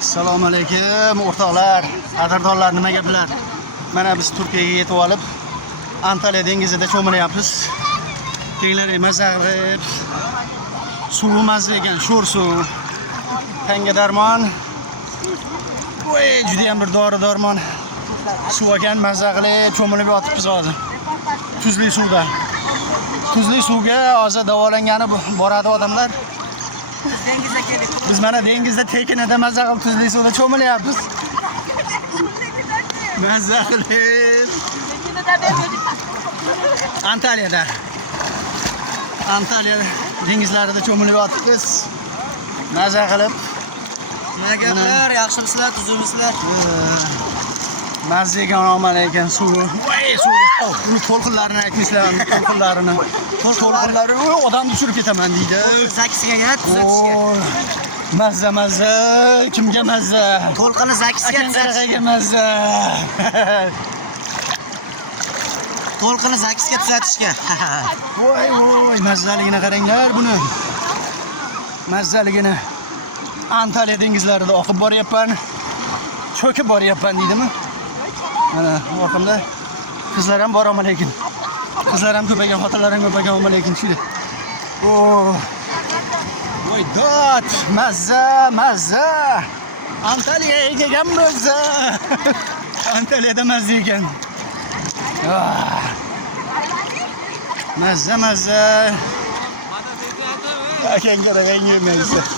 Assalomu alaykum o'rtoqlar, qadrdonlar, nima gaplar? Mana biz Turkiyaga yetib olib, Antalya dengizida cho'milyapmiz. Kenglar maza qilib, suvi mazza ekan, sho'r suv. Tanga darmon. Voy, juda ham bir dori-darmon suv ekan, mazza qilib cho'milib yotibmiz hozir. Tuzli suvda. Tuzli suvga hozir davolangani boradi odamlar. Biz mana dengizda tekinada mazza qilib tuzli suvda cho'milyapmiz. Mazza qilib. Antalyada dengizlarida cho'milib yotibmiz. Mazza qilib. Nima gaplar, yaxshimisizlar, tuzukmisizlar? Mazza ekan, omon ekan suvi. Voy, suvga. Uni to'lqinlarini aytmisizlar, to'lqinlarini. To'lqinlari odam tushirib ketaman deydi. Zakisiga yat, tuzatishga. Mazza, kimga mazza? To'lqini zakisiga Qanaqaga mazza? To'lqini zakisiga tuzatishga. Voy, mazzaligini qaranglar buni. Mazzaligini. Antalya dengizlarida oqib boryapman. Cho'kib boryapman deydimi? Mana orqamda qizlar ham boraman lekin. Qizlar ham ko'paygan, xotinlar ham ko'paygan lekin shuyda. Voy dot, mazza. Antalyaga kelgan mazza. Antalyada mazza ekan. Mazza. Akang qarang, yeymaysiz.